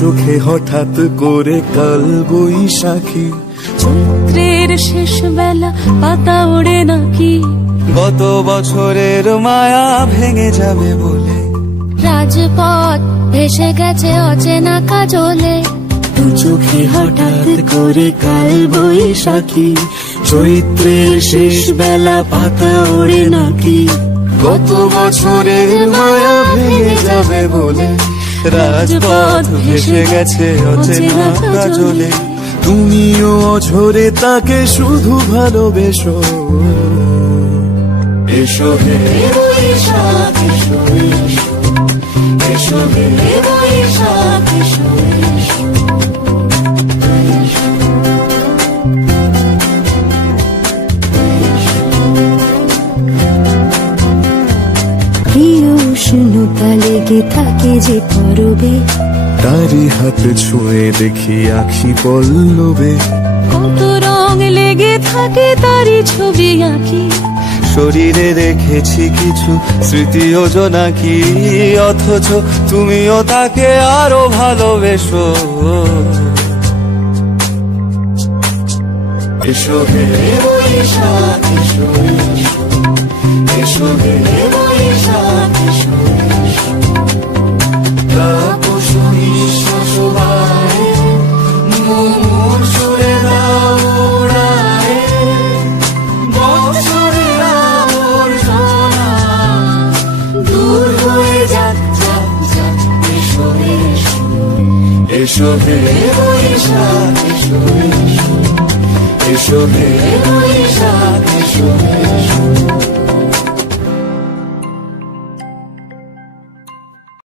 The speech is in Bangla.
চোখে হঠাৎ করে কাল বৈশাখী, চৈত্রের শেষ বেলা পাতা ওড়ে নাকি, গত বছরের মায়া ভেঙে যাবে বলে, রাজপথ ভেসে গেছে অচেনা কাজলে, দু চোখে হঠাৎ করে কাল বৈশাখী, চৈত্রের শেষ বেলা পাতা ওড়ে নাকি, গত বছরের মায়া ভেঙে যাবে বলে, রাজপথ ভেসে গেছে অচেনা কাজলে, তুমিও অঝরে তাকে শুধু ভালোবেসো। এসো হে বৈশাখ এসো, এসো হে বৈশাখ এসো। উষ্ণতা লেগে থাকে যে পরবে, তারি হাত ছুঁয়ে দেখি আখি পল্লবে, কত রং লেগে থাকে তারই ছবি আঁকি, শরীরে রেখেছি কিছু স্মৃতি ও জোনাকি, অথচ তুমিও তাকে আরো ভালোবেসো। এসো হে বৈশাখ এসো, এসো হে বৈশাখ এসো। তাপস নিঃশ্বাস বাড়ে, মুমুর সুরে দাও উড়ায়ে, বৎসরের আবর্জনা দূর হয়ে যাক যাক যাক। এসো এসো, এসো হে বৈশাখ এসো, এসো হে